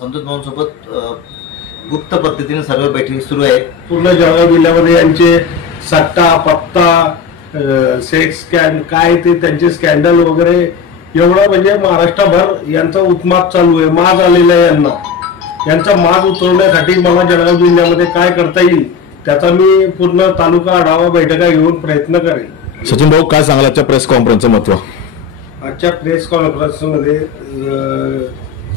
संतोष भाऊंसोबत गुप्त पद्धतीने सर्व बैठकी सुरू आहे। पूर्ण जळगाव जिल्ह्यामध्ये यांचे सट्टा पत्ता सेक्स काय ते त्यांचे स्कॅन्डल वगैरे एवढं म्हणजे महाराष्ट्रभर यांचा उत्माद चालू आहे। माज आलेला आहे यांचा माज उतरवण्यासाठी मला जळगाव जिल्ह्यामध्ये काय करता येईल त्याचा मी पूर्ण तालुका आढावा बैठका घेऊन प्रयत्न करेन। सचिन भाऊ, काय सांगाल आजच्या प्रेस कॉन्फरन्सचं महत्त्व? आजच्या प्रेस कॉन्फरन्समध्ये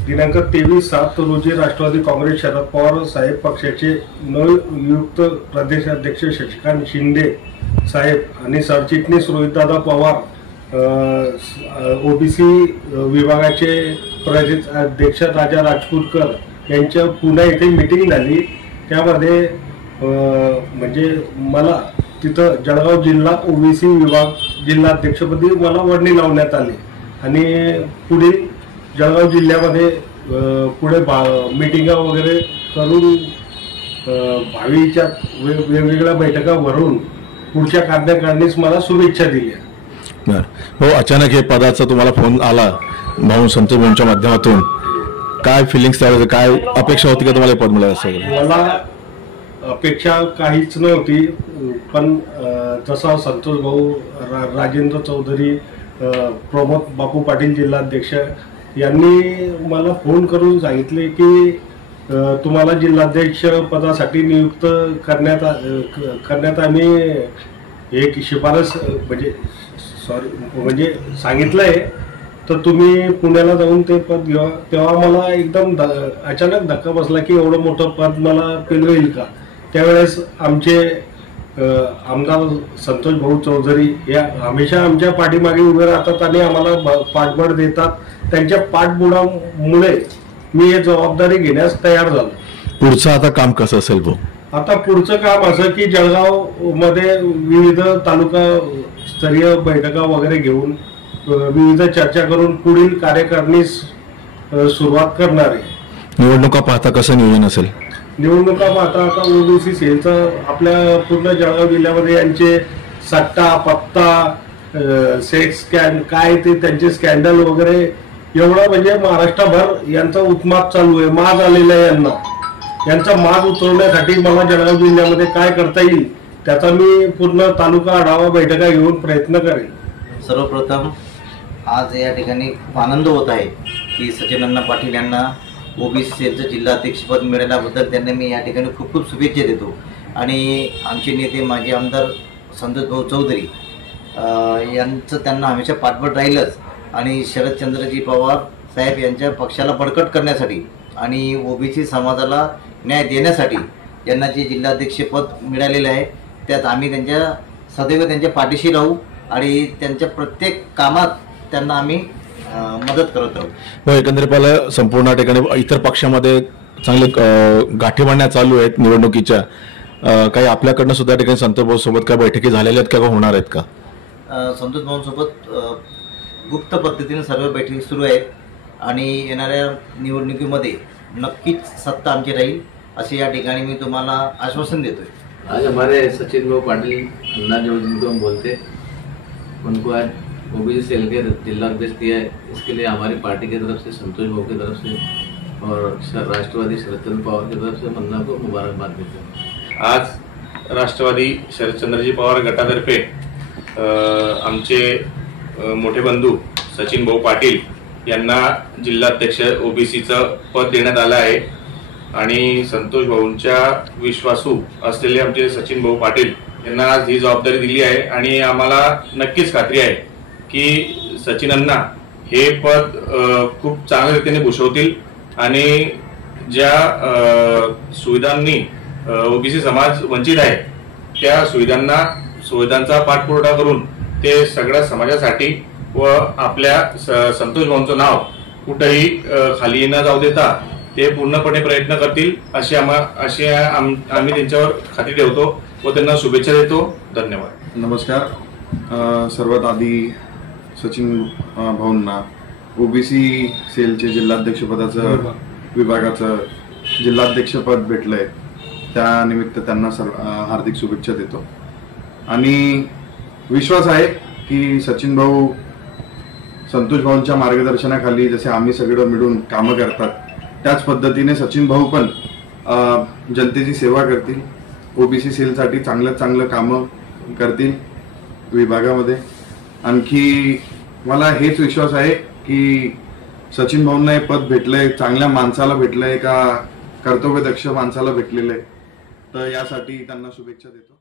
दिनांक 23/7 रोजी राष्ट्रवादी काँग्रेस शरद पवार साहेब पक्षाचे नवनियुक्त प्रदेशाध्यक्ष शशिकांत शिंदे साहेब आणि सरचिटणीस रोहितदादा पवार, ओबीसी विभागाचे प्रदेश अध्यक्ष राजा राजपूरकर यांच्या पुणे येथे मीटिंग झाली। त्यामध्ये म्हणजे मला तिथं जळगाव जिल्हा ओबीसी विभाग जिल्हाध्यक्षपदी मला वर्णी लावण्यात आली आणि पुढील जळगाव जिल्ह्यामध्ये पुढे मीटिंगा वगैरे करून भावीच्या वेगवेगळ्या बैठका भरून पुढच्या कार्यकारिणीस मला शुभेच्छा दिल्या। हो, अचानक हे पदाचा तुम्हाला फोन आला भाऊ संतोष भाऊंच्या माध्यमातून, काय फिलिंग्स त्यावेळेस, काय अपेक्षा होती का तुम्हाला पद मिळालं? असं मला अपेक्षा काहीच नव्हती, पण जसा संतोष भाऊ, राजेंद्र चौधरी, प्रमोद बापू पाटील जिल्हाध्यक्ष यांनी मला फोन करून सांगितले की तुम्हाला जिल्हाध्यक्ष पदासाठी नियुक्त करण्यात आम्ही एक शिफारस म्हणजे सांगितलंय, तर तुम्ही पुण्याला जाऊन ते पद घ्या। तेव्हा मला एकदम अचानक धक्का बसला की एवढं मोठं पद मला पेलवेल का। त्यावेळेस आमचे आमदार संतोष भाऊ चौधरी या हमेशा आमच्या पाठीमागे उभे राहतात आणि आम्हाला पाठबळ देतात। त्यांच्या पाठबळामुळे मी हे जबाबदारी घेण्यास तयार झालो। पुढचं आता काम कसं असेल भाऊ? आता पुढचं काम असं की जळगाव मध्ये विविध तालुका स्तरीय बैठका वगैरे घेऊन विविध चर्चा करून पुढील कार्यकारिणीस सुरुवात करणार आहे। निवडणुका पाहता कसं नियोजन असेल? निवडणुका पाहता आता ओबीसी सेलचं आपल्या पूर्ण जळगाव जिल्ह्यामध्ये यांचे सट्टा पत्ता सेक्स काय ते त्यांचे स्कॅन्डल वगैरे एवढं म्हणजे महाराष्ट्रभर यांचा उत्माद चालू आहे। माज आलेला आहे यांचा माज उतरवण्यासाठी मला जळगाव जिल्ह्यामध्ये काय करता येईल त्याचा मी पूर्ण तालुका आढावा बैठका घेऊन प्रयत्न करेन। सर्वप्रथम आज या ठिकाणी खूप आनंद होत आहे की सचिन पाटील यांना ओबीसी सेलचं जिल्हाध्यक्षपद मिळाल्याबद्दल त्यांना मी या ठिकाणी खूप खूप शुभेच्छा देतो। आणि आमचे नेते माजी आमदार संतोष भाऊ चौधरी यांचं त्यांना हमेशा पाठबळ राहीलच आणि शरदचंद्रजी पवार साहेब यांच्या पक्षाला बळकट करण्यासाठी आणि ओबीसी समाजाला न्याय देण्यासाठी यांना जे जिल्हाध्यक्षपद मिळालेले आहे त्यात आम्ही सदैव त्यांच्या पाठीशी राहू आणि त्यांच्या प्रत्येक कामात त्यांना आम्ही मदत करत राहू। एकंदरीत पाहिलं संपूर्ण ठिकाणी इतर पक्षामध्ये चांगले गाठी मांडण्या चालू आहेत निवडणुकीच्या, काही आपल्याकडनं सुद्धा ठिकाणी संतोष भाऊ सोबत काय बैठकी झालेल्या आहेत का होणार आहेत का? संतोष भाऊंसोबत गुप्त पद्धतीने सर्व बैठकी सुरू आहेत आणि येणाऱ्या निवडणुकीमध्ये नक्कीच सत्ता आमची राहील असे या ठिकाणी मी तुम्हाला आश्वासन देतोय। आज हमारे सचिन भाऊ पाटिल अन्ना जो जिनको हम बोलते उनको आज ओबीसी सेल के जिलाध्यक्ष दिया है, इसके लिए हमारी पार्टी की तरफ से संतोष भाऊ की तरफ से और राष्ट्रवादी शरदचंद्र पवार की तरफ से मन्ना को मुबारकबाद देते हैं। आज राष्ट्रवादी शरदचंद्रजी पवार गटातर्फे आमचे मोठे बंधू सचिन भाऊ पाटील यांना जिल्हाध्यक्ष ओबीसीचं पद देण्यात आलं आहे आणि संतोष भाऊंच्या विश्वासू असलेले आमचे सचिन भाऊ पाटील यांना आज ही जबाबदारी दिली आहे आणि आम्हाला नक्कीच खात्री आहे की सचिन अण्णा हे पद खूप चांगल्या रीतीने भूषवतील आणि ज्या सुविधांनी ओबीसी समाज वंचित आहे त्या सुविधांचा पाठपुरावा करून ते सगळ्या समाजासाठी व आपल्या संतोष भाऊंचं नाव कुठेही खाली न जाऊ देता ते पूर्णपणे प्रयत्न करतील अशी आम्ही त्यांच्यावर खात्री ठेवतो व त्यांना शुभेच्छा देतो। धन्यवाद। नमस्कार। सर्वात आधी सचिन भाऊंना ओबीसी सेलचे जिल्हाध्यक्षपदाचं विभागाचं जिल्हाध्यक्षपद भेटलंय, त्यानिमित्त त्यांना हार्दिक शुभेच्छा देतो आणि विश्वास आहे की सचिन भाऊ संतोष भाऊंच्या मार्गदर्शनाखाली जसे आम्ही सगळं मिळून कामं करतात त्याच पद्धतीने सचिन भाऊ पण जनतेची सेवा करतील, ओबीसी सेलसाठी चांगलं कामं करतील विभागामध्ये. आणखी मला हेच विश्वास आहे की सचिन भाऊंना हे पद भेटलंय, चांगल्या माणसाला भेटलंय, का कर्तव्यदक्ष माणसाला भेटलेलं आहे, तर यासाठी त्यांना शुभेच्छा देतो.